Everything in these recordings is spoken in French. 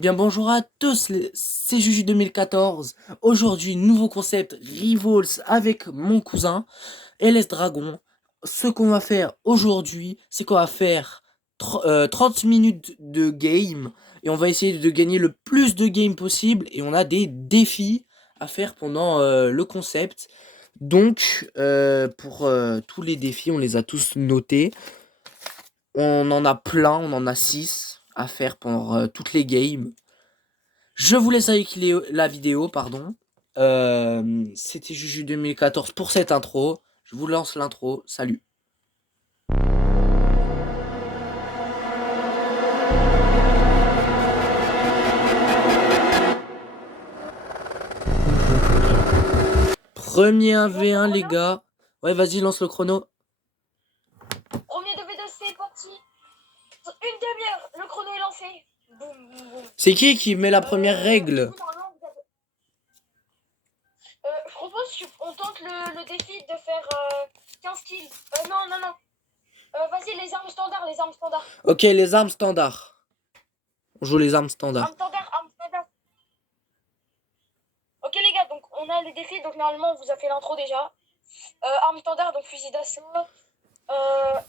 Bien bonjour à tous, c'est Juju 2014. Aujourd'hui, nouveau concept Rivals avec mon cousin LS Dragon. Ce qu'on va faire aujourd'hui, c'est qu'on va faire 30 minutes de game et on va essayer de gagner le plus de games possible et on a des défis à faire pendant le concept. Donc, pour tous les défis, on les a tous notés. On en a plein, on en a 6 à faire pendant toutes les games. Je vous laisse avec la vidéo, pardon. C'était Juju 2014 pour cette intro. Je vous lance l'intro. Salut. Premier 1v1, les gars. Ouais, vas-y, lance le chrono. Premier de V2, c'est parti. Une demi-heure, le chrono est lancé. Boum, boum, boum. C'est qui met la première règle? Je propose qu'on tente le défi de faire 15 kills. Non. Vas-y, les armes standards, Ok, les armes standards. On joue les armes standards. Armes standards. Ok les gars, donc on a les défis, donc normalement on vous a fait l'intro déjà. Armes standards, donc fusil d'assaut,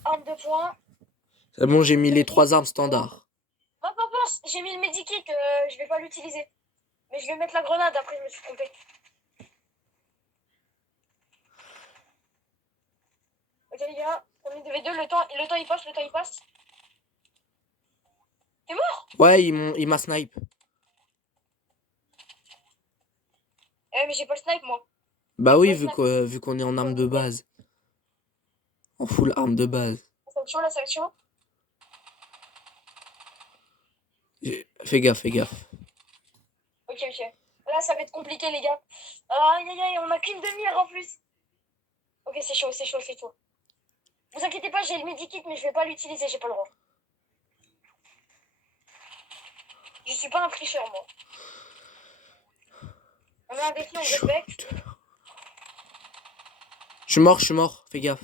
arme de poing. C'est bon, j'ai mis les 3 armes standards. Pas, j'ai mis le medikit, je vais pas l'utiliser. Mais je vais mettre la grenade, après je me suis trompé. Ok les gars, premier de V2, le temps il passe. T'es mort? Ouais, il m'a snipe. Mais j'ai pas le snipe moi. Bah oui, vu qu'on est en arme de base. En full arme de base. La sanction. Fais gaffe, fais gaffe. Ok. Là, ça va être compliqué, les gars. Aïe, on a qu'une demi-heure en plus. Ok, c'est chaud. Vous inquiétez pas, j'ai le medikit, mais je vais pas l'utiliser, j'ai pas le droit. Je suis pas un tricheur, moi. On a un défi, on respecte. Je suis mort, fais gaffe.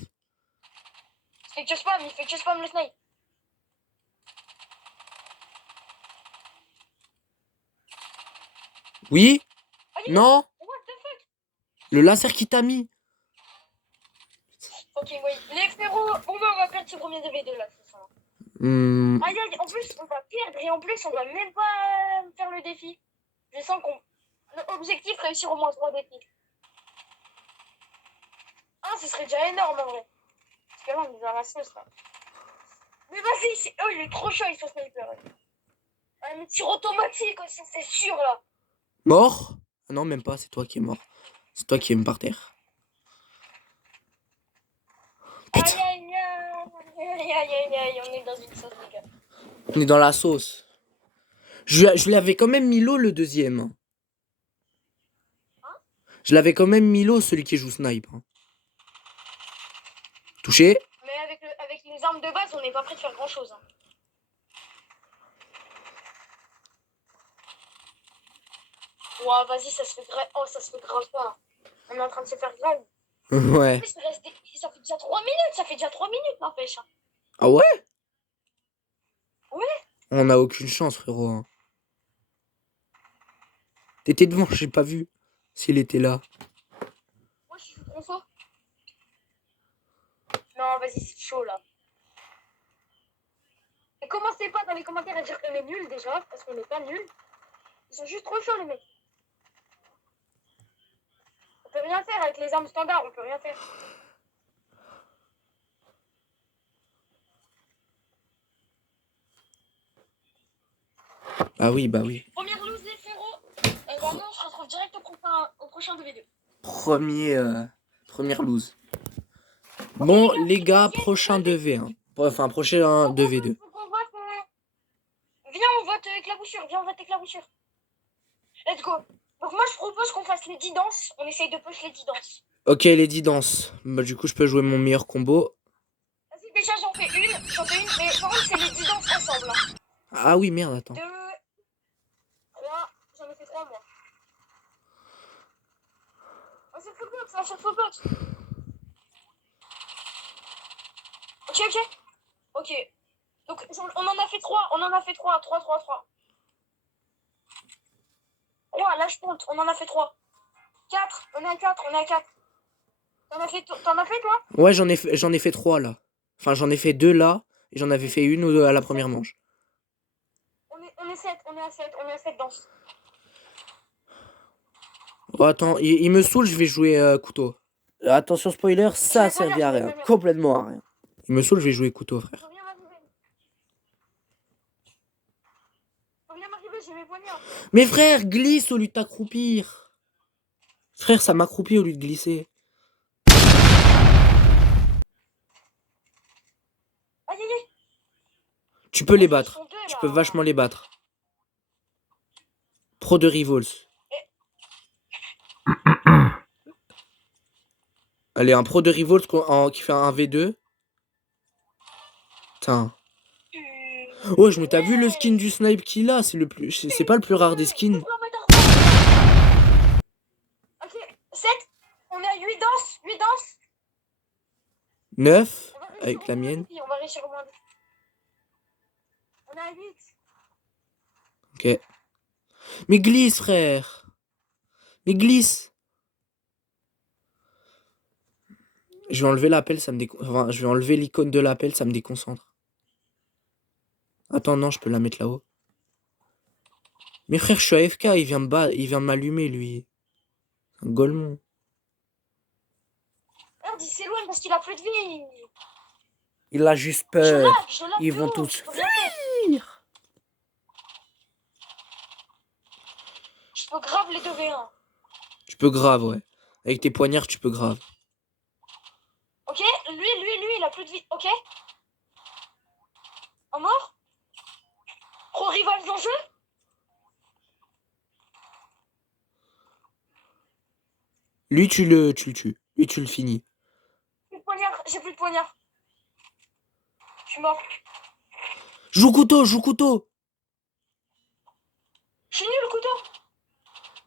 Il fait que spam le snipe. Oui? Aïe, Non? what the fuck? Le laser qui t'a mis? Ok, oui. Les frérots, on va perdre ce premier de V2 là, c'est ça. Aïe, en plus, on va perdre et en plus, on va même pas faire le défi. Je sens qu'on. Objectif, réussir au moins 3 défis. Ah, ce serait déjà énorme en vrai. Parce que là, on est dans la sauce là. Mais vas-y, oh, il est trop chaud, il faut sniper. Ah, mais tir automatique aussi, c'est sûr là. Mort? Ah non, même pas, c'est toi qui es mort. C'est toi qui es par terre. Putain. Aïe, on est dans une sauce, les gars. On est dans la sauce. Je l'avais quand même mis l'eau le deuxième. Hein? Je l'avais quand même mis l'eau celui qui joue snipe. Touché? Mais avec les armes de base, on n'est pas prêt de faire grand chose. Hein. Ouah, vas-y, ça se fait grave. Oh, ça se fait grave pas. On est en train de se faire grave. Ouais. Mais ça fait déjà 3 minutes, n'empêche. Hein. Ah ouais? Ouais. On a aucune chance, frérot. T'étais devant, j'ai pas vu s'il était là. Moi, je suis trop fort. Non, vas-y, c'est chaud là. Et commencez pas dans les commentaires à dire qu'on est nul déjà, parce qu'on n'est pas nul. Ils sont juste trop chauds, les mecs. On peut rien faire avec les armes standards, on peut rien faire. Ah oui, bah oui. Première loose, les frérots. Non, on se retrouve direct au prochain 2v2. Première loose. Bon, les gars, prochain 2v1. Enfin, prochain 2v2. Viens, on vote éclaboussure. Let's go. Donc moi, je propose qu'on fasse les 10 danses. On essaye de push les 10 danses. Ok, les 10 danses. Bah, du coup, je peux jouer mon meilleur combo. Vas-y, déjà, j'en fais une. Mais par contre, c'est les 10 danses ensemble. Hein. Ah oui, merde, attends. 2, 3. J'en ai fait 3, moi. Oh, c'est un faux box. Ok. Donc, on en a fait 3. 3. 3, là je compte, on en a fait 3. 4, on est à 4, on est à 4. T'en as fait toi? Ouais, j'en ai fait 3 là. Enfin, j'en ai fait 2 là, et j'en avais fait une ou deux à la première manche. On est 7, on est à 7, on est à 7 danses. Oh, attends, il me saoule, je vais jouer couteau. Attention spoiler, ça a servi à rien, complètement à rien. Il me saoule, je vais jouer couteau, frère. Faut bien m'arriver, j'ai mes poignards. Mais frère, glisse au lieu de t'accroupir. Frère, ça m'accroupit au lieu de glisser. Aïe aïe aïe. Tu peux les battre. Tu peux vachement les battre. Pro de Revolts. Allez, un pro de Revolts qui fait un V2. Putain. Ouais, je me t'as vu le skin du snipe qu'il a, c'est pas le plus rare des skins. Ok, 7, on est à 8 danses, 8 danses. 9 avec la mienne. On va réussir au moins. On est à 8. Ok. Mais glisse, frère. Mais glisse. Je vais enlever l'appel, ça me enfin, je vais enlever l'icône de l'appel, ça me déconcentre. Attends, non, je peux la mettre là-haut. Mais frère, je suis AFK, il vient de m'allumer, lui. Un golemon. Merde, il s'éloigne parce qu'il a plus de vie. Il a juste peur. Je lave Ils vont tous fuir. Je peux grave les 2v1. Tu peux grave, ouais. Avec tes poignards, tu peux grave. Ok, lui, il a plus de vie. Ok. En mort. Pro rival dans le jeu. Lui, tu le tues. Lui, tu le finis. J'ai plus de poignard. Je suis mort. Joue couteau, joue couteau. Je suis nul le couteau.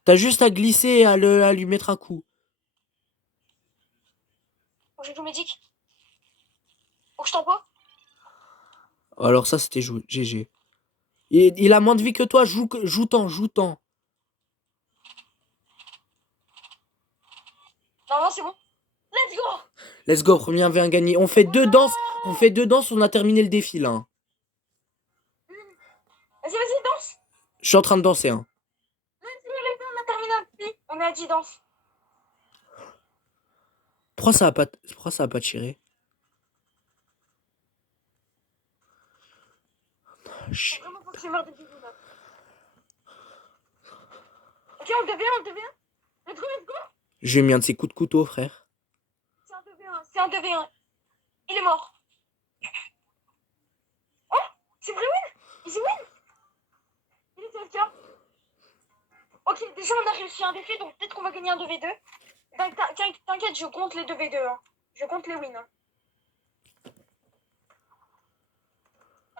T'as juste à glisser et à lui mettre un coup. Faut que je joue médic. Faut que je t'envoie. Alors ça, c'était GG. Il a moins de vie que toi, joue tant. Non, c'est bon. Let's go. Let's go, premier 1v1 gagné. On fait 2 danses, on a terminé le défi là. Vas-y, danse. Je suis en train de danser. Hein. Vas-y, on a terminé un défi. On est à 10 danses. Pourquoi ça a pas tiré? Vraiment, faut que je meure de bisous là. Ok, on devient. Let's go. J'ai mis un de ses coups de couteau, frère. C'est un 2v1. Il est mort. Oh, c'est vrai win. Easy win. Il est TFK. Ok, déjà on a réussi un défi, donc peut-être qu'on va gagner un 2v2. T'inquiète, je compte les 2v2. Hein. Je compte les wins. Hein.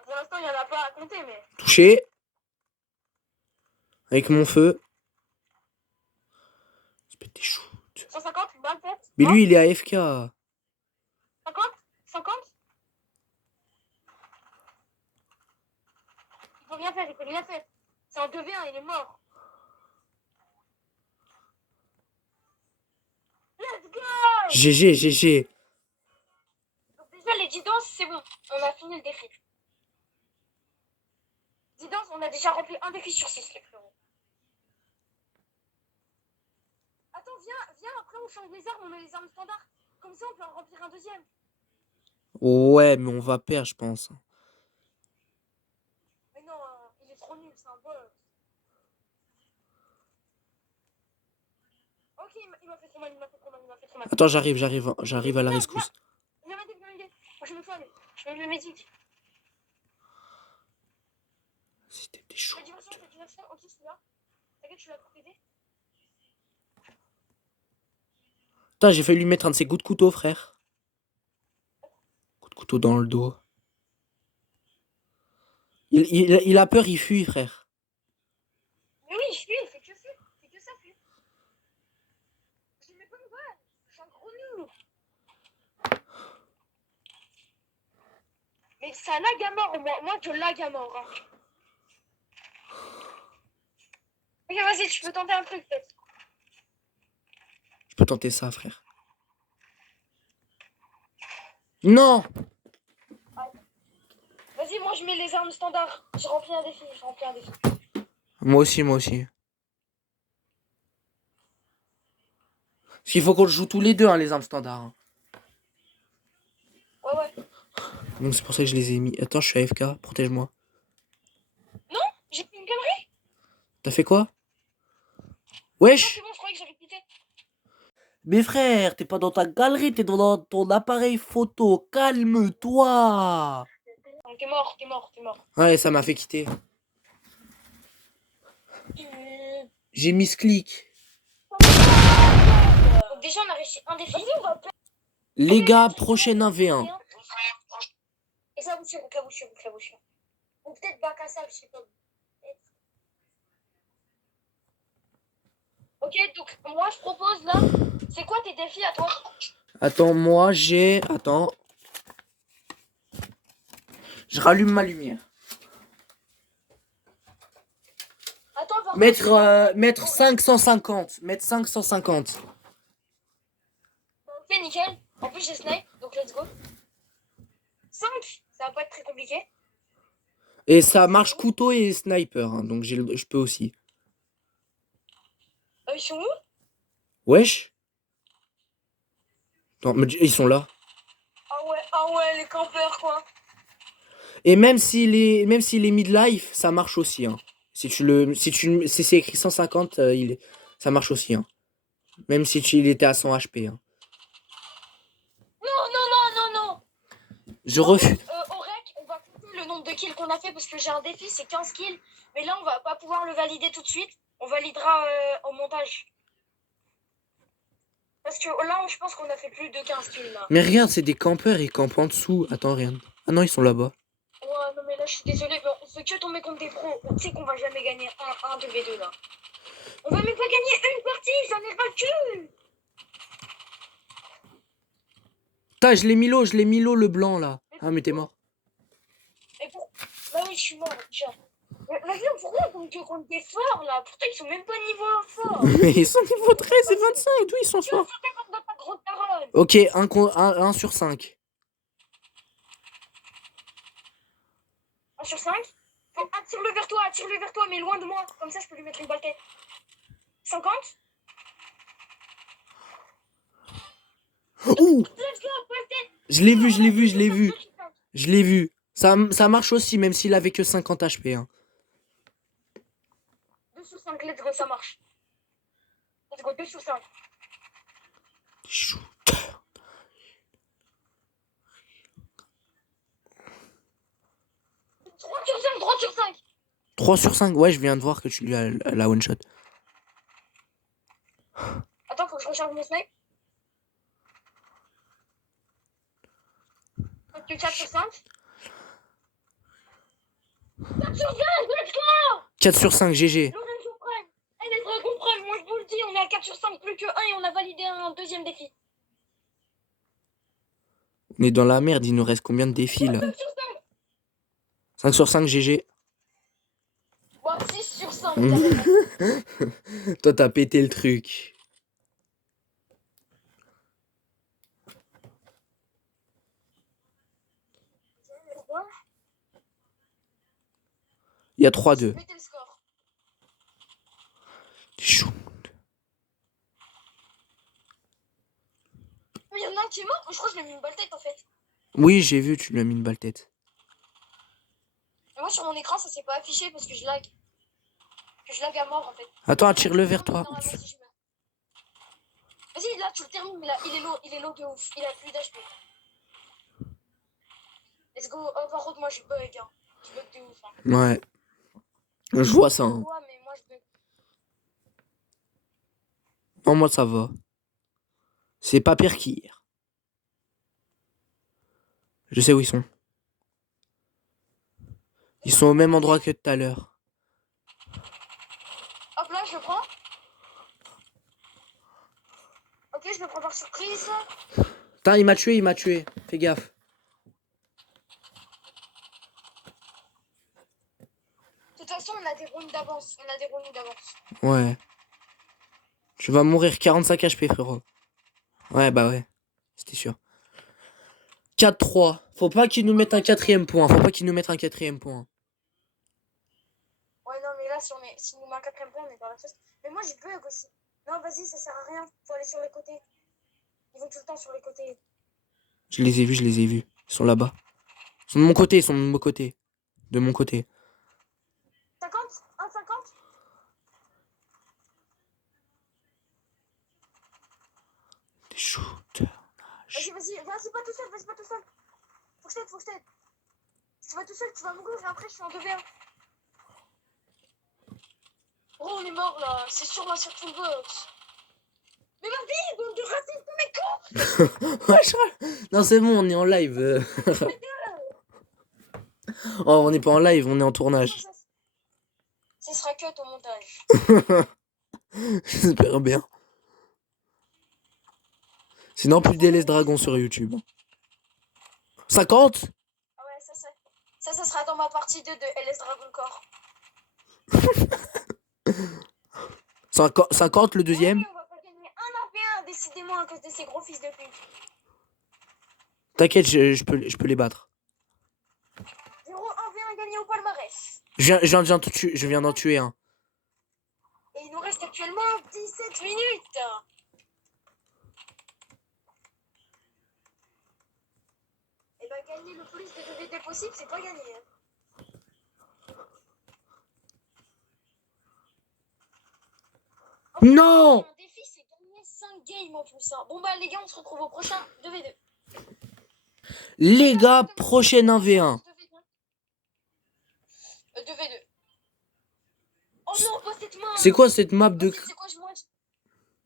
Pour l'instant, il n'y en a pas à compter, mais... Touché. Avec mon feu. C'est peut-être des shoots. 150, balle tête. Mais lui, il est AFK. 50. Il faut rien faire. C'est en 2v1, il est mort. Let's go. GG. Donc déjà, les 10 danses, c'est bon. On a fini le défi. 10 danses, on a déjà rempli un défi sur 6, les frérots. Attends, viens, après on change les armes, on met les armes standards. Comme ça, on peut en remplir un deuxième. Ouais, mais on va perdre, je pense. Mais non, il est trop nul, c'est un boss. Ok, il m'a fait trop mal. Attends, j'arrive à la rescousse. Viens m'aider. Je me soigne. Je me médic. C'était des choux. Fais diversion. Ok, c'est là. T'inquiète, tu vas pour t'aider. Putain, j'ai failli lui mettre un de ses coups de couteau, frère. Coup de couteau dans le dos. Il a peur, il fuit, frère. Mais oui, je fuis, il fait que ça, fuit. Je mets pas une balle. Je suis un gros nul. Mais ça lag à mort, moi je lag à mort. Hein. vas-y, tu peux tenter un truc peut-être. Je peux tenter ça, frère. Non! Vas-y, moi je mets les armes standards. J'ai rempli un défi, Moi aussi, moi aussi. Parce qu'il faut qu'on le joue tous les deux, hein, les armes standards. Hein. Ouais. Donc c'est pour ça que je les ai mis. Attends, je suis AFK, protège-moi. Non, j'ai fait une connerie. T'as fait quoi? Non, Wesh! c'est bon, je croyais que j'avais quitté. Mais frère, t'es pas dans ta galerie, t'es dans ton appareil photo. Calme-toi! T'es mort. Ouais, ça m'a fait quitter. J'ai mis ce clic. Donc déjà, on a réussi un défi. Les gars, prochaine 1v1. Et ça, bouchure. Ou peut-être bac à sable, je sais pas. Ok, donc moi je propose là. C'est quoi tes défis à toi? Attends, moi j'ai... Attends. Je rallume ma lumière. Attends, Mettre 550. Mettre 550. Ok, nickel. En plus, j'ai snipe, donc let's go. 5, ça va pas être très compliqué. Et ça marche couteau et sniper, hein, donc je peux aussi. Ils sont où? Wesh. Attends, ils sont là. Ah ouais, les campeurs quoi. Et même s'il est midlife, ça marche aussi. Hein. Si c'est écrit 150, ça marche aussi. Hein. Même si il était à 100 HP. Hein. Non. Je refuse. Au rec, on va compter le nombre de kills qu'on a fait parce que j'ai un défi, c'est 15 kills. Mais là, on va pas pouvoir le valider tout de suite. On validera au montage. Parce que là, je pense qu'on a fait plus de 15 kills là. Mais regarde, c'est des campeurs, ils campent en dessous. Attends, regarde. Ah non, ils sont là-bas. Ouais, non mais là, je suis désolée, on fait que tomber contre des pros. On sait qu'on va jamais gagner un 2v2 là. On va même pas gagner une partie, j'en ai ras le cul. Putain, je l'ai mis l'eau, le blanc là. Ah, mais t'es mort. Et pour... Bah oui, je suis mort déjà. Vas-y, pourquoi on compte que contre des forts là? Pourtant, ils sont même pas niveau fort. Mais ils sont niveau 13 et 25, d'où ils sont forts? Ok, 1 sur 5. 1 sur 5? Attire-le vers toi, mais loin de moi. Comme ça, je peux lui mettre une balle tête. 50? Ouh! Je l'ai vu. Ça marche aussi, même s'il avait que 50 HP. Hein. 2 sur 5, let's go, ça marche. Let's go, 2 sur 5. Chou. 3 sur 5, ouais, je viens de voir que tu lui as la one shot. Attends, faut que je recharge mon snipe. Ok, 4 sur 5. 4 sur 5, let's go! 4 sur 5, GG. Lorenzo Prime. Eh, les dragons Prime, moi je vous le dis, on est à 4 sur 5, plus que 1 et on a validé un deuxième défi. On est dans la merde, il nous reste combien de défis là? 5 sur 5. 5 sur 5, GG. Bon, 6 sur 5. Toi, t'as pété le truc. Il y a 3-2. Chou. Il y en a un qui est mort, je crois que je lui ai mis une balle tête en fait. Oui, j'ai vu, tu lui as mis une balle tête. Et moi sur mon écran, ça s'est pas affiché parce que je lag. Que je lag à mort en fait. Attends, attire-le vers toi. Vas-y, là tu le termines, mais là il est low de ouf. Il a plus d'HP. Let's go. Oh, par contre, moi je bug. Hein. Je bug de ouf. Hein. Ouais. Je vois ça. Hein. Mais moi, je bug. Non, moi ça va. C'est pas pire qu'hier. Je sais où ils sont. Ils sont au même endroit que tout à l'heure. Hop là, je le prends. Ok, je le prends par surprise. Putain, il m'a tué. Fais gaffe. De toute façon, on a des rounds d'avance. d'avance. Ouais. Tu vas mourir 45 HP, frérot. Ouais, bah ouais. C'était sûr. 4-3. Faut pas qu'ils nous mettent un quatrième point. Faut pas qu'ils nous mettent un quatrième point. Ouais, non, mais là, si on nous met un quatrième point, on est dans la sauce. Mais moi, j'ai bug aussi. Non, vas-y, ça sert à rien. Faut aller sur les côtés. Ils vont tout le temps sur les côtés. Je les ai vus, je les ai vus. Ils sont là-bas. Ils sont de mon côté, ils sont de mon côté. De mon côté. 50 1,50. Des shooters. Vas-y, vas-y, pas tout seul, vas-y, pas tout seul. Faut que je t'aide. Si tu vas tout seul, tu vas mourir et après, je suis en 2v1. Oh, on est mort là, c'est sur ma circle box. Mais vas-y, bande de racistes, mais con. Non, c'est bon, on est en live. Oh, on n'est pas en live, on est en tournage. Ça sera cut au montage. J'espère bien. Sinon, plus d'LS Dragon sur YouTube. 50. Ah ouais, ça sera dans ma partie 2 de LS Dragon Core. 50 le deuxième. Oui, on va pas gagner un 1v1, décidément, à cause de ces gros fils de pute. T'inquiète, je peux les battre. 0 1v1 gagné au palmarès. Je viens d'en tuer un. Et il nous reste actuellement 17 minutes. Et bah gagner le plus de DVD possible, c'est pas gagné. Non! Un défi, c'est gagner 5 games en plus. Hein. Bon bah les gars, on se retrouve au prochain 2v2. Les gars, prochaine 1v1. 2v2. Oh non, pas cette main. C'est quoi cette map de... C'est quoi,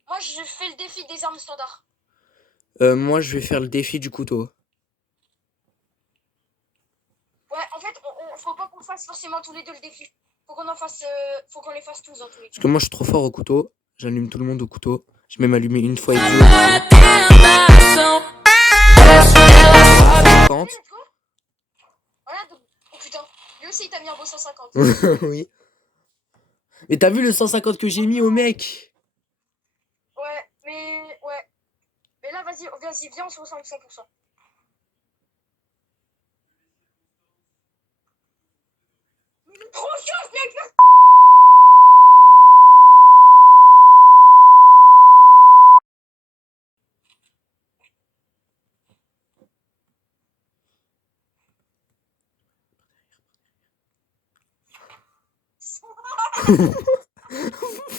moi, je fais le défi des armes standards. Moi, je vais faire le défi du couteau. Ouais, en fait, faut pas qu'on fasse forcément tous les deux le défi. Faut qu'on les fasse tous en tous les cas. Parce que moi, je suis trop fort au couteau. J'allume tout le monde au couteau. Je vais même allumer une fois et deux. Let's go. Voilà, donc... Oh putain, lui aussi il t'a mis un beau 150. Oui. Mais t'as vu le 150 que j'ai mis au mec? Ouais, mais... Ouais. Mais là, vas-y, viens, on se ressemble 100%. Mais il est trop chaud, ce mec.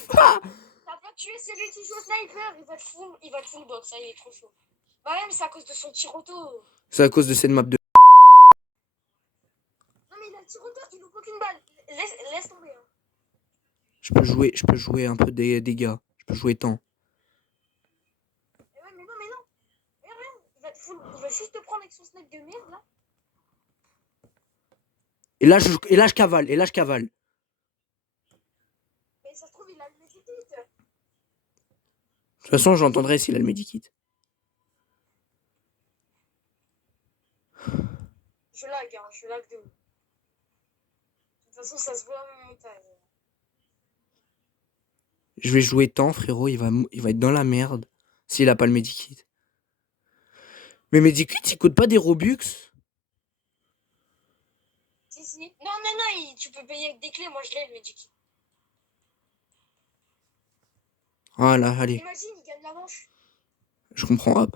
T'as pas tué celui qui joue au sniper, il va te full box, ça il est trop chaud. Bah ouais, mais c'est à cause de son tir auto. C'est à cause de cette map de... Non mais il a le tir auto, il loupe aucune balle. Laisse tomber. Hein. Je peux jouer un peu des dégâts. Je peux jouer tant. Mais ouais, mais non. Mais rien, il va juste te prendre avec son snipe de merde là. Et là, je cavale. Mais ça se trouve, il a le medikit. De toute façon, j'entendrai s'il a le medikit. Je lag de ouf. De toute façon, ça se voit à mon montage. Je vais jouer tant, frérot. Il va être dans la merde s'il a pas le medikit. Mais medikit, il coûte pas des Robux? Si. Non, tu peux payer avec des clés. Moi, je l'ai, le medikit. Voilà, allez. Imagine, il gagne la manche. Je comprends, hop.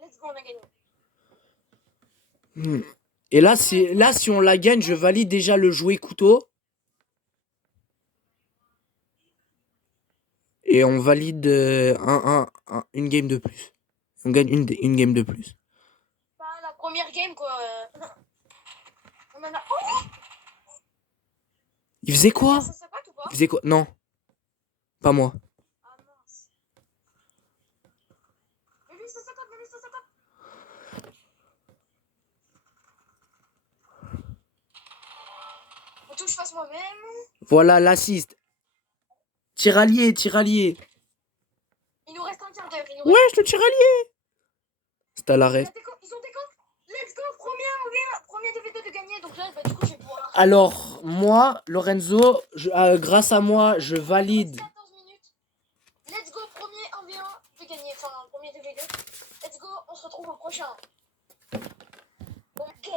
Let's go, on a gagné. Et là, si on la gagne, je valide déjà le jouet couteau. Et on valide une game de plus. On gagne une game de plus. Bah, la première game, quoi. On en a... Oh, Il faisait quoi? ça s'appâte ou pas? Il faisait quoi? Non. Pas moi. Ah mince. Mais lui, 150. Faut tout que je fasse moi-même. Voilà l'assist. Tiralier. Il nous reste un quart d'heure. Wesh, le tiralier. C'est à l'arrêt. Ils ont des camps. Let's go, premier 2v2 de gagner. gagné, donc là, bah, du coup, je vais pouvoir. Alors, moi, Lorenzo, grâce à moi, je valide. 14 minutes. Let's go, premier 1v1 de gagner. Enfin, premier 2v2. Let's go, on se retrouve au prochain. Ok.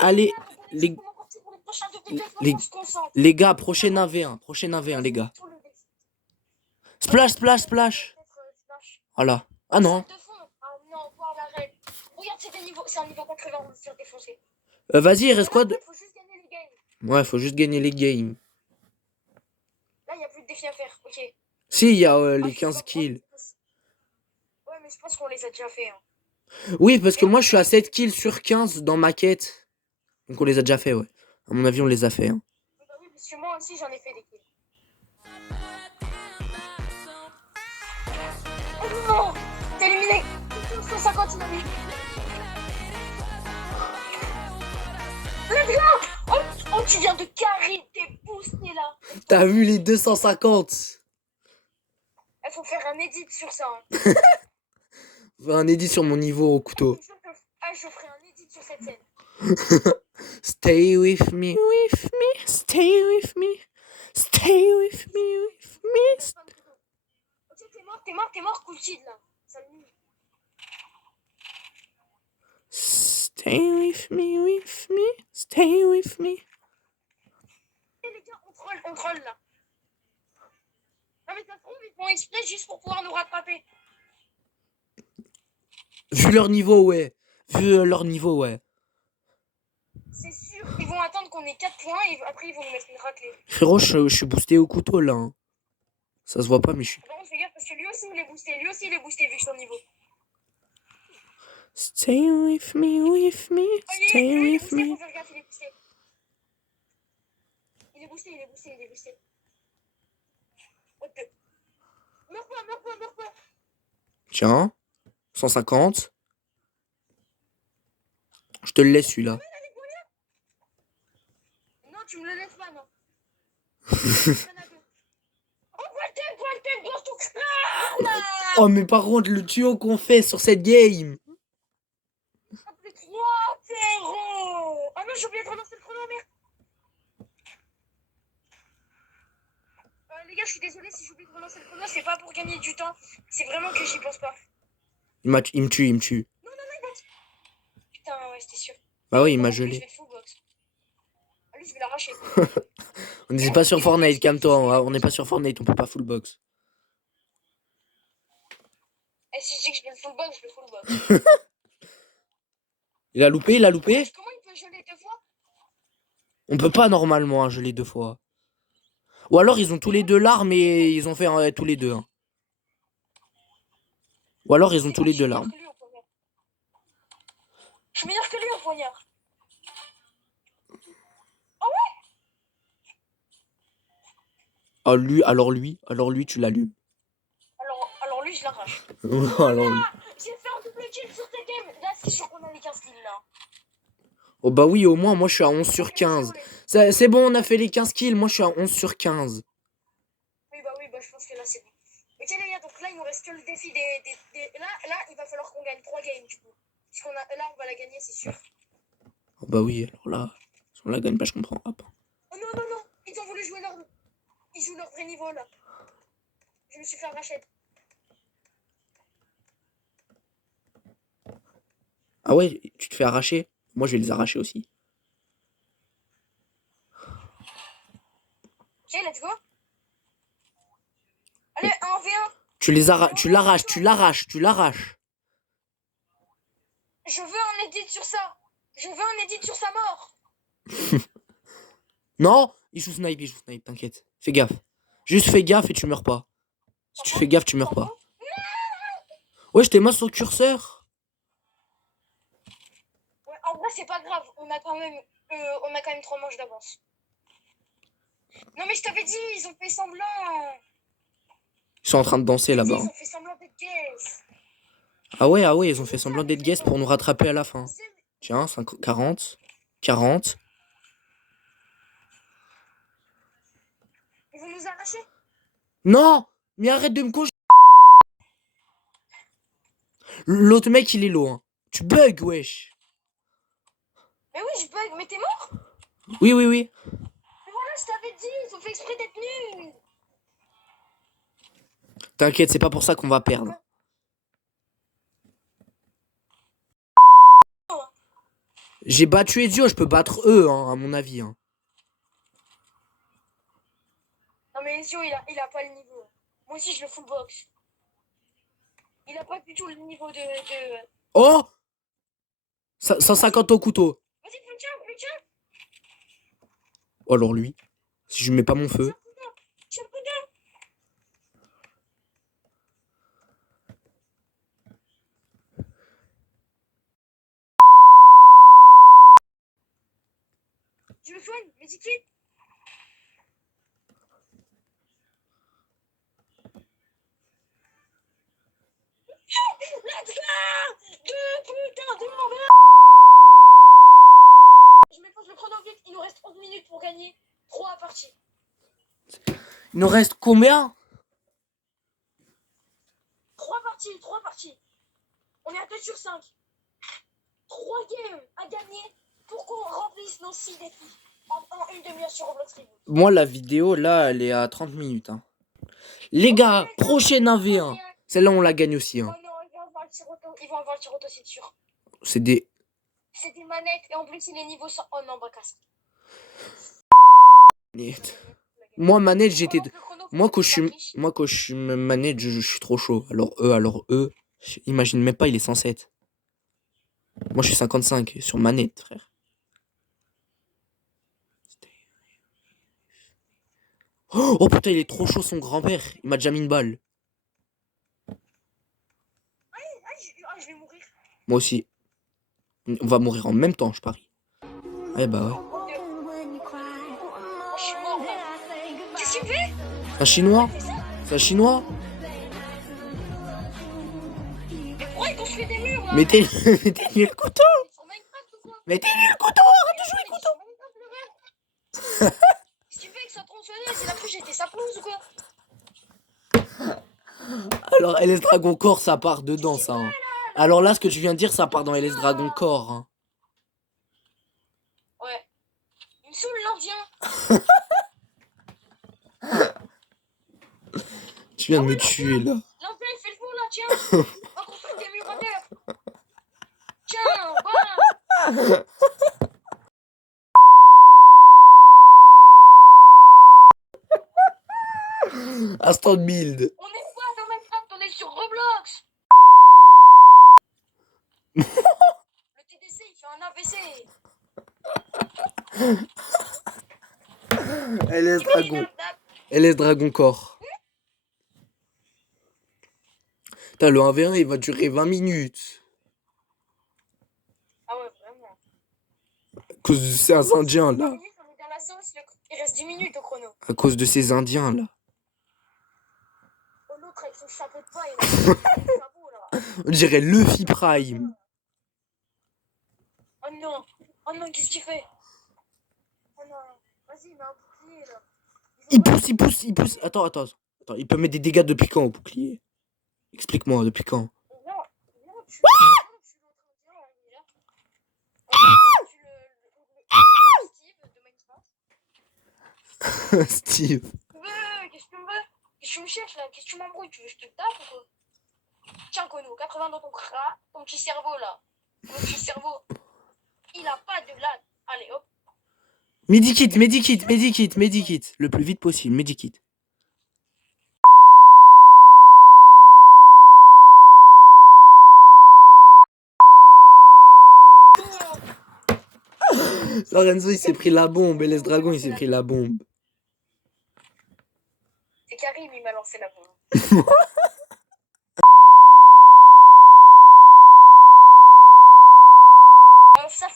Allez, les, Pour les prochains 2v2, les, on se concentre. les gars, prochain AV1. Prochain AV1, les gars. Splash, splash, splash. Voilà. Ah non. Ah non, voir la règle. Regarde, c'est un niveau 80, on va se faire défoncer. Vas-y, il reste quoi de... Faut juste gagner les games. Ouais, faut juste gagner les games. Là, il n'y a plus de défis à faire, ok. Si, il y a les 15 kills. Ouais, mais je pense qu'on les a déjà fait. Hein. Oui, parce que moi, je suis à 7 kills sur 15 dans ma quête. Donc on les a déjà fait, ouais. À mon avis, on les a fait. Hein. Bah oui, parce que moi aussi, j'en ai fait des kills. Oh non, t'es éliminé. 150, il a mis. Let's go. Oh, tu viens de carry, t'es boosté là. T'as vu les 250? Il faut faire un edit sur ça. Hein. Un edit sur mon niveau au couteau. Je ferai un edit sur cette scène. Stay with me, stay with me, stay with me, with me. Ok, t'es mort, cool kid là. Salut. Stay with me, stay with me. Et les gars, on troll là. Non mais ça se trouve, ils font exprès juste pour pouvoir nous rattraper. Vu leur niveau, ouais. Vu leur niveau, ouais. C'est sûr, ils vont attendre qu'on ait 4 points et après ils vont nous mettre une raclée. Frérot, je suis boosté au couteau là. Hein. Ça se voit pas, mais je suis. Bon, fais gaffe parce que lui aussi il est boosté. Lui aussi il est boosté vu son niveau. Stay with me, stay with me. Faut faire gaffe, il est boosté. Il est boosté. Ok. Meurs pas. Tiens, 150. Je te le laisse celui-là. Non, tu me le laisses pas, non. Oh, mais par contre, le tuyau qu'on fait sur cette game. 3-0. Ah non, j'ai oublié de relancer le chrono, merde. Les gars, je suis désolé si j'oublie de relancer le chrono, c'est pas pour gagner du temps, c'est vraiment que j'y pense pas. Il me tue. Non, il va. Putain, ouais, c'était sûr. Bah oui, il m'a gelé. Je vais full box. Ah, lui, je vais l'arracher. On n'est pas sur Fortnite, calme-toi. On n'est pas sur Fortnite, on peut pas full box. Et si je dis que je vais le full box, je le full box. Il a loupé Comment il peut geler 2 fois? On peut pas normalement geler 2 fois. Ou alors ils ont tous les deux l'arme et ils ont fait tous les deux. Hein. Ou alors ils ont tous les deux l'arme. Je suis meilleur que lui au poignard. Oh ouais. Alors lui, tu l'allumes. Alors lui, je l'arrache. Alors lui. J'ai fait un double kill sur cette game. Là, c'est sûr qu'on a les 15 kills là. Oh bah oui, au moins, moi je suis à 11 sur 15. C'est bon, on a fait les 15 kills, moi je suis à 11 sur 15. Oui, bah je pense que là c'est bon. Ok les gars, donc là il nous reste que le défi des... Là, il va falloir qu'on gagne 3 games du coup. Là, on va la gagner, c'est sûr. Oh bah oui, alors là, si on la gagne pas, je comprends pas. Oh non, ils ont voulu jouer leur... Ils jouent leur vrai niveau là. Je me suis fait arracher. Ah ouais, tu te fais arracher? Moi je vais les arracher aussi. Ok, let's go. Allez, 1v1. Tu l'arraches. Je veux un edit sur ça. Je veux un edit sur sa mort. Non, il joue snipe, t'inquiète. Fais gaffe. Juste fais gaffe et tu meurs pas. Si tu fais gaffe, tu meurs pas. Ouais, j'étais mal sur le curseur. Ouais, en vrai, c'est pas grave. On a quand même 3 manches d'avance. Non, mais je t'avais dit, ils ont fait semblant. Ils sont en train de danser là-bas. Ils ont fait semblant d'être guess. Ah ouais, ils ont fait semblant d'être guess pour nous rattraper à la fin. Tiens, 40. Ils vont nous arracher. Non, mais arrête de me coucher. L'autre mec, il est low. Hein. Tu bugs, wesh. Mais oui, je bug, mais t'es mort? Oui, oui, oui. Mais voilà, je t'avais dit, ils ont fait exprès d'être nuls. T'inquiète, c'est pas pour ça qu'on va perdre. J'ai battu Ezio, je peux battre eux, hein, à mon avis. Hein. Non mais Ezio, il a pas le niveau. Moi aussi, je le full box. Il a pas du tout le niveau de... Oh 150 au couteau. Vas-y, plus tiens. Oh, alors lui, si je mets pas mon feu. Tiens le couteau. Je me soigne, mais dis-tu. Let's go! Putain de merde! Je m'effose le chrono vite, il nous reste 11 minutes pour gagner 3 parties. Il nous reste combien? 3 parties. On est à 2 sur 5. 3 games à gagner pour qu'on remplisse nos 6 défis en une demi-heure sur Roblox Reboot. Moi, la vidéo, là, elle est à 30 minutes. Hein. Les gars, prochaine AV1. Celle-là, on la gagne aussi. Hein. Oh non, ils vont avoir le tir auto. Ils vont avoir le tir auto, c'est sûr. C'est des manettes et en plus, il est niveau 100. Oh non, bah casse. Moi, manette, j'étais... Moi, quand je suis manette, je suis trop chaud. Alors eux, imagine même pas, il est 107. Moi, je suis 55 sur manette, frère. Oh putain, il est trop chaud, son grand-père. Il m'a déjà mis une balle. Je vais mourir. Moi aussi. On va mourir en même temps, je parie. Eh bah ouais. Je suis mort là. Qu'est-ce que tu fais? Un chinois? C'est un chinois? Mais pourquoi il construit des murs là? Mettez-lui le couteau! Mettez-lui le couteau! Arrête de jouer le couteau! Qu'est-ce que tu fais avec sa tronçonneuse? Il a cru que j'étais sa pelouse ou quoi? Alors, LS Dragon Core, ça part dedans, ça. Hein. Alors là, ce que tu viens de dire, ça part dans LS Dragon Core. Hein. Ouais. Il me saoule l'Indien. Tu viens de me tuer, là. L'Indien, il fait le fou, là, tiens. On va construire des murs à terre. Tiens, voilà. Instant build. On est quoi dans Minecraft? On est sur Roblox. Le TDC, il fait un AVC. LS Dragon. LS Dragon Core. Putain, le 1v1, il va durer 20 minutes. Ah ouais, vraiment. À cause de ces Indiens, là. Il reste 10 minutes au chrono. À cause de ces Indiens, là. Oh, l'autre avec son chapeau de paille, là. Son chapeau, là. On dirait Luffy Prime. Oh non, qu'est-ce qu'il fait? Oh non, vas-y, mets un bouclier là. Il pousse. Attends. Il peut mettre des dégâts depuis quand au bouclier? Explique-moi, depuis quand? Non, tu Steve de Minecraft. Steve. Qu'est-ce que tu me veux? Qu'est-ce que tu me cherches là? Qu'est-ce que tu m'embrouilles? Tu veux que je te tape ou quoi? Tiens, Kono, 80 dans ton crâne, ton petit cerveau là. Ton petit cerveau. Il a pas de lag. Allez, hop. Medikit. Le plus vite possible, medikit. Lorenzo, il s'est pris la bombe. LS Dragon, il s'est pris la bombe. C'est Karim, il m'a lancé la bombe. Ça,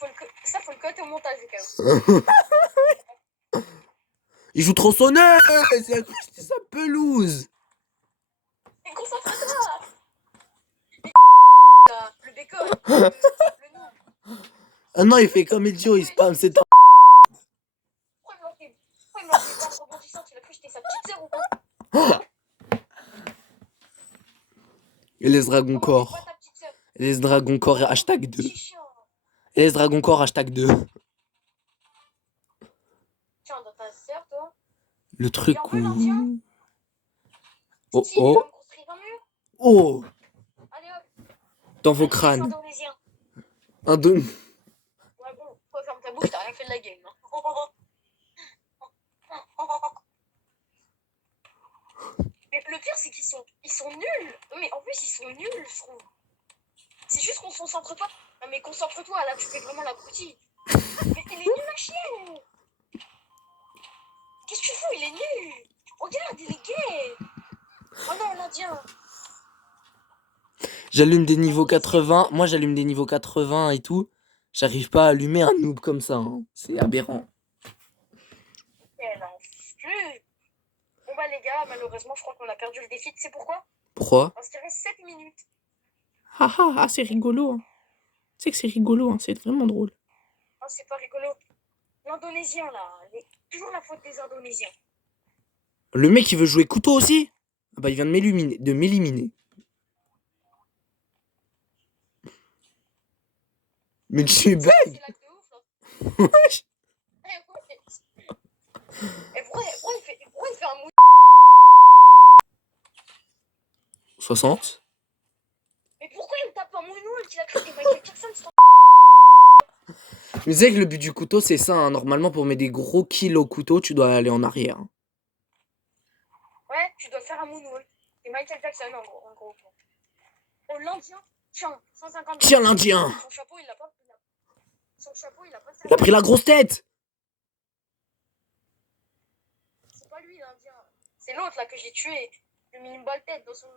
faut le coter au montage au cas où. Il joue tronçonneuse. C'est sa pelouse. Mais concentre-toi. Le bacon. Le nom. Ah non, il fait comme Ezio, il spam, c'est un... Pourquoi il me lançait pas en rebondissant? Tu l'as cru que j'étais sa petite sœur ou quoi? LS Dragon Core. LS Dragon Core hashtag 2. LS Dragon Core hashtag 2. faire, toi? Le truc Et en où... plus, l'indien, Oh, si, il va me construire un mur. oh, Allez hop, dans vos allez, fils crânes. indonésien. Un, deux... Ouais, bon, toi, ferme ta bouche, t'as rien fait de la game. Hein. Mais le pire, c'est ils sont nuls. Mais en plus, ils sont nuls, je trouve. C'est juste qu'on se concentre pas. Non, mais concentre-toi, là, tu fais vraiment la broutille. Mais il est nul à chier. Qu'est-ce que tu fous? Il est nul. Regarde, il est gay. Oh non, l'Indien. J'allume des niveaux 80. Moi, j'allume des niveaux 80 et tout. J'arrive pas à allumer un noob comme ça. Hein. C'est aberrant. Quel enfer. Bon bah les gars, malheureusement, je crois qu'on a perdu le défi. Tu sais pourquoi? Pourquoi? Parce qu'il reste 7 minutes. Ah, c'est rigolo. Hein. Tu sais que c'est rigolo, hein. C'est vraiment drôle. Oh, c'est pas rigolo. L'Indonésien, là, toujours la faute des Indonésiens. Le mec, il veut jouer couteau aussi? Ah bah, il vient de m'éliminer. Mais tu bug. C'est lag de ouf, là. Et pourquoi il fait un mouille? 60. Mais pourquoi il tape un mouille qu'il a cru que Michael Jackson? Mais tu sais que le but du couteau, c'est ça. Hein. Normalement, pour mettre des gros kills au couteau, tu dois aller en arrière. Hein. Ouais, tu dois faire un moonwalk. C'est Michael Jackson, en gros. Oh, l'Indien, tiens, 150. Tiens, l'Indien. Son chapeau, il a pas... Son chapeau, il a pas... Il a pris la grosse tête. C'est pas lui, l'Indien. C'est l'autre, là, que j'ai tué. J'ai mis une balle tête dans son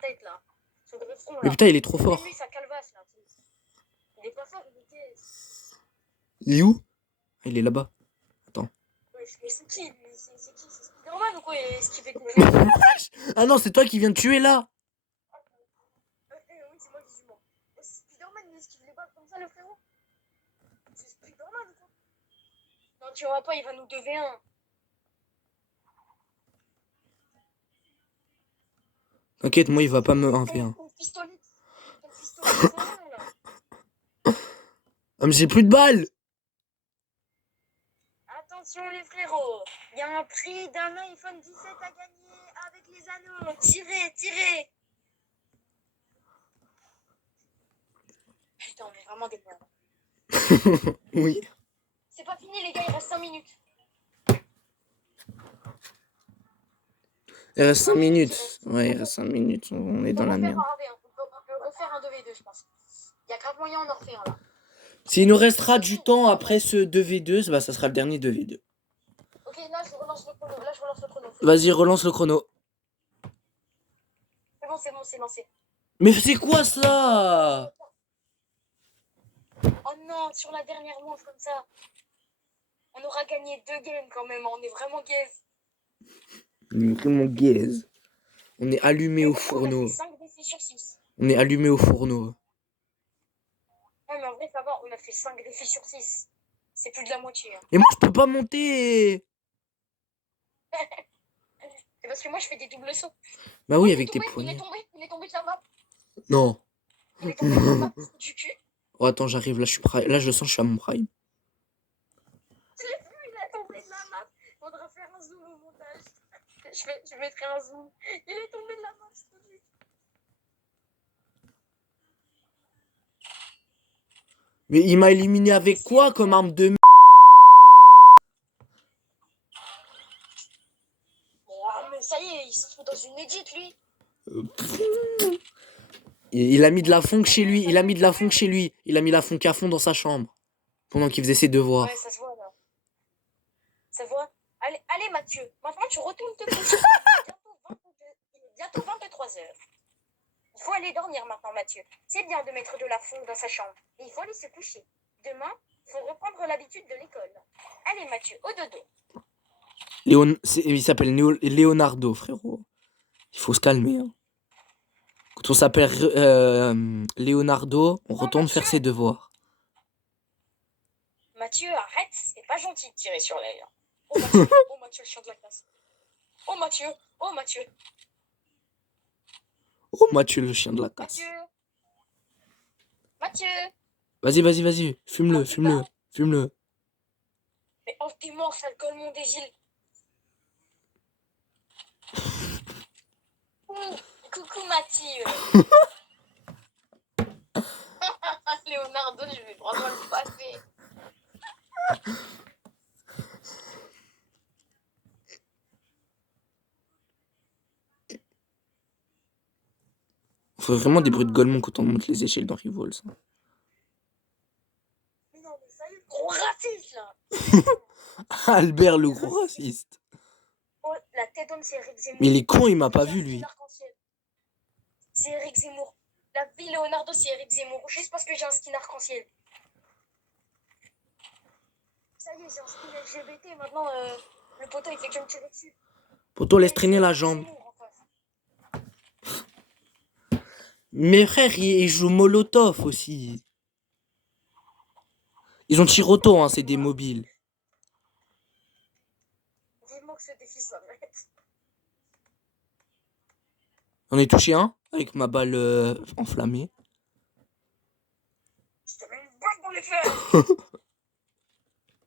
tête, là. Son gros front, là. Mais putain, il est trop fort. Lui, sa calvasse, là. Il est pas fort, il était... Il est où? Il est là-bas. Attends. Ouais, mais c'est qui, lui? C'est qui? C'est Spider-Man ou quoi? Est-ce qu'il fait courir? Ah non, c'est toi qui viens de tuer là. Oui, c'est moi qui suis mort. Spider-Man, il esquive les balles comme ça, le frérot? C'est Spider-Man, quoi. Non, tu vois pas, il va nous 2v1. T'inquiète, moi, il va pas me 1v1. Ton pistolet, c'est bon, là. Ah, mais j'ai plus de balles. Attention, les frérots. Il y a un prix d'un iPhone 17 à gagner avec les anneaux. Tirez. Putain, on est vraiment des merdes. Oui. C'est pas fini, les gars, il reste 5 minutes. Il reste 5 minutes. Ouais, il reste 5 minutes. On est dans la merde. On peut refaire un 2v2, je pense. Il y a grave moyen d'en refaire là. S'il nous restera du temps après ce 2v2, bah, ça sera le dernier 2v2. Ok, là je relance le chrono. Vas-y, relance le chrono. C'est bon, c'est lancé. Mais c'est quoi ça? Oh non, sur la dernière manche comme ça. On aura gagné 2 games quand même, on est vraiment gaze. On est vraiment gaze. On est allumé au fourneau. On a fait 5 défis sur 6. On est allumé au fourneau. Ouais, mais en vrai, ça va, on a fait 5 défis sur 6. C'est plus de la moitié. Hein. Et moi, je peux pas monter. C'est parce que moi, je fais des doubles sauts. Bah oui, avec tes poignets. Il est tombé de la map. Non. Il est tombé de la map du cul. Oh, attends, j'arrive. Là, là, je le sens, je suis à mon prime. Je l'ai vu, il est tombé de la map. Faudra faire un zoom au montage. Je mettrai un zoom. Il est tombé de la map, c'est tout. Mais il m'a éliminé avec quoi comme arme de merde? Oh, mais ça y est, il se trouve dans une edit, lui. Il a mis de la funk chez lui. Il a mis la funk à fond dans sa chambre. Pendant qu'il faisait ses devoirs. Ouais, ça se voit, là. Ça se voit. Allez, Mathieu. Maintenant, tu retournes te coucher. Bientôt 23h. Il faut aller dormir maintenant, Mathieu. C'est bien de mettre de la fond dans sa chambre. Et il faut aller se coucher. Demain, il faut reprendre l'habitude de l'école. Allez, Mathieu, au dodo. Il s'appelle Leonardo, frérot. Il faut se calmer. Hein. Quand on s'appelle Leonardo, on retourne faire ses devoirs. Mathieu, arrête. C'est pas gentil de tirer sur l'air. Oh, Mathieu, le chien de la classe. Oh, Mathieu. Oh, Mathieu, le chien de la casse. Mathieu. Vas-y. Fume-le. Mais oh, t'es mort, sale golemon des îles. Coucou Mathilde. Leonardo, je vais vraiment le passer. Faut vraiment des bruits de Golemont quand on monte les échelles dans Rivols. Mais non, mais ça y est, gros raciste là. Albert le gros raciste. Oh, la tête d'homme, c'est Eric Zemmour. Mais il est con, il m'a pas vu lui. C'est Eric Zemmour. La vie Leonardo, c'est Eric Zemmour. Juste parce que j'ai un skin arc-en-ciel. Ça y est, j'ai un skin LGBT. Maintenant, le poteau, il fait que me tirer dessus. Poteau, laisse traîner la jambe. Mes frères, ils jouent Molotov aussi. Ils ont tir auto, hein, c'est des mobiles. Vivement que ce défi soit net. On est touché un avec ma balle enflammée. Je te mets une balle dans les fesses.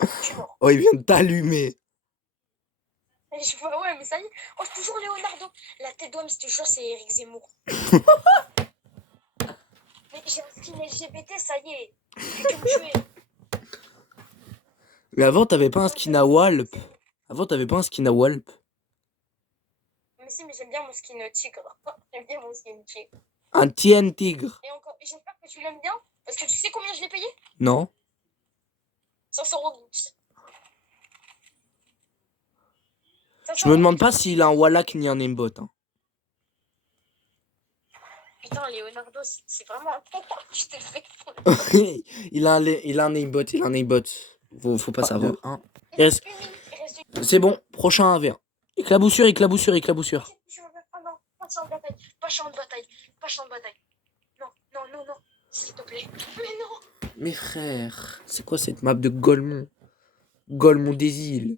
Je suis mort. Oh, il vient de t'allumer. Je vois, ouais, mais ça y est. Oh, c'est toujours Leonardo. La tête d'homme, je te jure, c'est Eric Zemmour. Mais j'ai un skin LGBT, ça y est. Il fait que me tuer. Mais avant, t'avais pas un skin à Walp. Avant, t'avais pas un skin à Walp. Mais si, mais j'aime bien mon skin tigre. J'aime bien mon skin tigre. Un TN tigre. Et encore, j'espère que tu l'aimes bien. Parce que tu sais combien je l'ai payé? Non. 500 €. Je me demande pas s'il a un Wallach ni un aimbot. Hein. Putain, Leonardo, c'est vraiment un con. Je t'ai fait fou. il a un aimbot, il a un aimbot. Faut pas savoir. Hein. Il reste une minute. C'est bon, prochain AV. Éclaboussure, éclaboussure, éclaboussure. Oh non, pas champ de bataille. Pas champ de bataille. Pas champ de bataille. Non, non, non, non. S'il te plaît. Mais non. Mes frères, c'est quoi cette map de Golemont? Golemont des îles.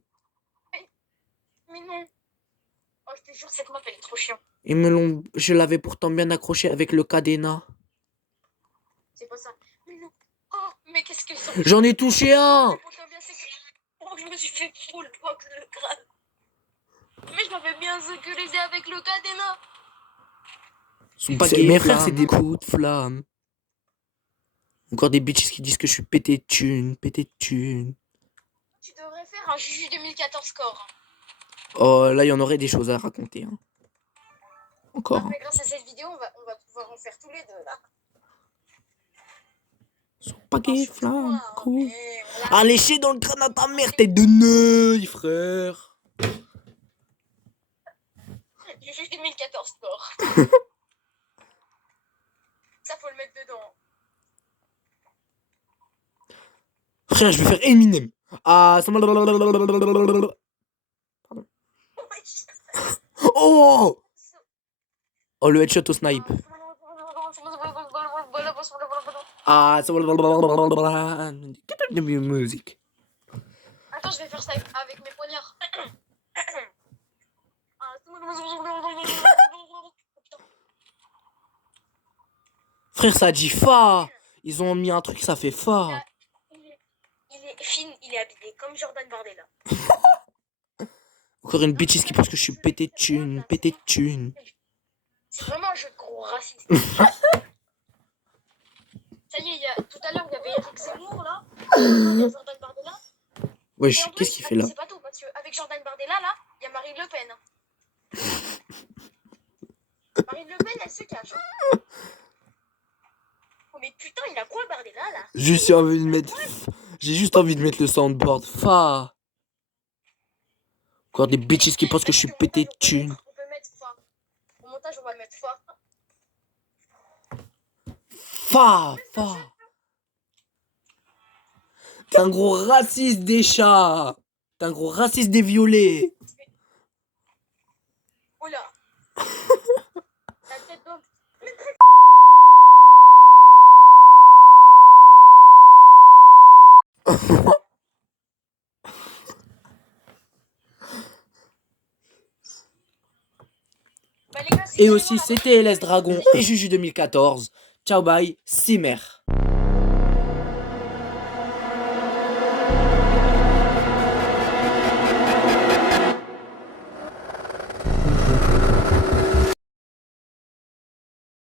Mais non. Oh, je te jure, cette map, elle est trop chiante. Je l'avais pourtant bien accroché avec le cadenas. C'est pas ça. Mais non. Oh, mais qu'est-ce qu'ils sont. J'en ai touché un. Oh, je me suis fait full box le crâne. Mais je m'avais bien sécurisé avec le cadenas. Mes frères, c'est des coups de flamme. Encore des bitches qui disent que je suis pété de thunes, pété de thunes. Tu devrais faire un Juju 2014 score. Oh, là, il y en aurait des choses à raconter. Hein. Encore. Après, grâce à cette vidéo, on va pouvoir en faire tous les deux, là. Son paquet flamme, cool. Ah, lécher dans le crâne à ta mère, tête de neuil, frère. Juju 2014 score. Ça, faut le mettre dedans. Frère, je vais faire Eminem. Ah, ça m'a... Oh! Oh, le headshot au snipe. Ah, ça va... musique. Attends, je vais faire ça avec mes poignards. Frère, ça dit fa. Ils ont mis un truc, ça fait fa. Il est fin, il est habillé comme Jordan Bardella. Encore une bêtise qui pense que je suis pété de thunes, pété de thunes. C'est vraiment un jeu de gros raciste. Ça y est, tout à l'heure, il y avait Eric Zemmour, là. Il y a Jordan Bardella. Ouais, qu'est-ce qu'il fait là? C'est pas tout, parce qu'avec Jordan Bardella, là, il y a Marine Le Pen. Marine Le Pen, elle se cache. Oh, mais putain, il a quoi, Bardella, là? J'ai juste envie de mettre le soundboard. Fa. Encore des bitches qui pensent que je suis pété de thunes. On peut mettre fa. Au montage, on va mettre fa. Fa. T'es un gros raciste des chats. T'es un gros raciste des violets. Oula. La tête d'homme. Et aussi, c'était LS Dragon et Juju 2014. Ciao, bye, Simer.